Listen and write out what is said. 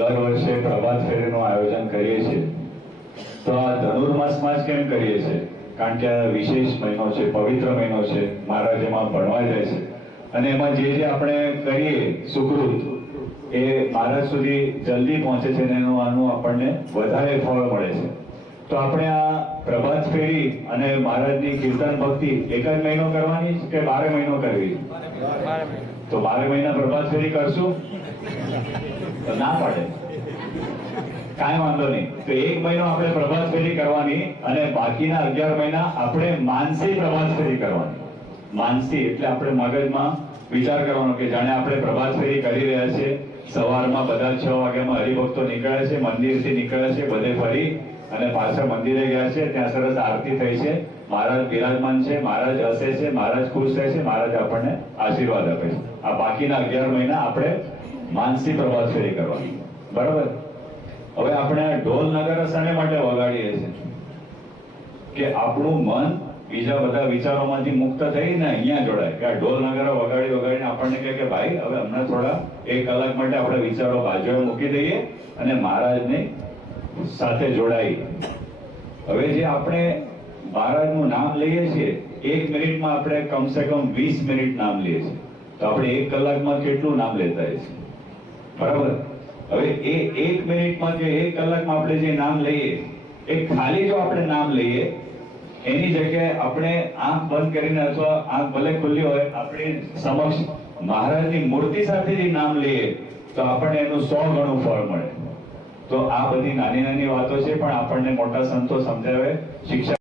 દર વર્ષે પ્રભાત ફેરીનું આયોજન કરીએ છીએ. તો આ ધનુર્માસમાં જ કેમ કરીએ છીએ? કારણ કે આ વિશેષ મહિનો છે, પવિત્ર મહિનો છે, મહારાજ એમાં ભણવા જાય છે અને એમાં જે આપણે કરીએ સુકૃત એ મહારાજ સુધી જલ્દી પહોંચે છે અને આનું આપણને વધારે ફળ મળે છે. તો આપણે આ પ્રભાત ફેરી અને મહારાજની કીર્તન ભક્તિ એક જ મહિનો કરવાની કે 12 મહિનો કરવી? તો 12 મહિના પ્રભાત ફેરી કરશું તો ના પડે, કાંઈ વાંધો નહીં. તો એક મહિનો આપણે પ્રભાત ફેરી કરવાની અને બાકીના 11 મહિના આપણે માનસી પ્રભાત ફેરી કરવાની. માનસી એટલે આપણે મગજમાં વિચાર કરવાનો કે જાણે આપણે પ્રભાત ફેરી કરી રહ્યા છે. સવારમાં બધા 6 વાગ્યામાં હરિભક્તો નીકળે છે, મંદિરથી નીકળે છે, બધે ફરી અને પાછા મંદિરે ગયા છે. ત્યાં સરસ આરતી થઈ છે, મહારાજ બિરાજમાન છે, મહારાજ હસે છે, મહારાજ ખુશ થાય છે, મહારાજ આપણને આશીર્વાદ આપે છે. આ બાકીના 11 મહિના આપણે માનસી પ્રભાત ફેરી કરવાની. બરાબર? હવે આપણે ઢોલ નગારા શાને માટે વગાડીએ છીએ? કે આપણું મન બીજા બધા વિચારોમાંથી મુક્ત થઈને અહીંયા જોડાય. કે આ ઢોલ નગારા વગાડીને આપણને કહે કે ભાઈ હવે હમણાં થોડા 1 કલાક માટે આપણે વિચારો બાજુએ મૂકી દઈએ અને મહારાજની સાથે જોડાઈ. હવે જે આપણે મહારાજનું નામ લઈએ છીએ 1 મિનિટમાં આપણે કમસે કમ 20 મિનિટ નામ લઈએ છીએ. તો આપણે 1 કલાકમાં કેટલું નામ લેતા છીએ? બરાબર? હવે એ 1 મિનિટમાં કે 1 કલાકમાં આપણે જે નામ લઈએ એ ખાલી જો આપણે નામ લઈએ એની જગ્યાએ આપણે આંખ બંધ કરીને અથવા આંખ ભલે ખુલ્લી હોય આપણી સમક્ષ મહારાજની મૂર્તિ સાથે જે નામ લઈએ તો આપણને એનું 100 ગણું ફળ મળે. તો આ બધી નાની નાની વાતો છે પણ આપણને મોટા સંતો સમજાવે, શિક્ષા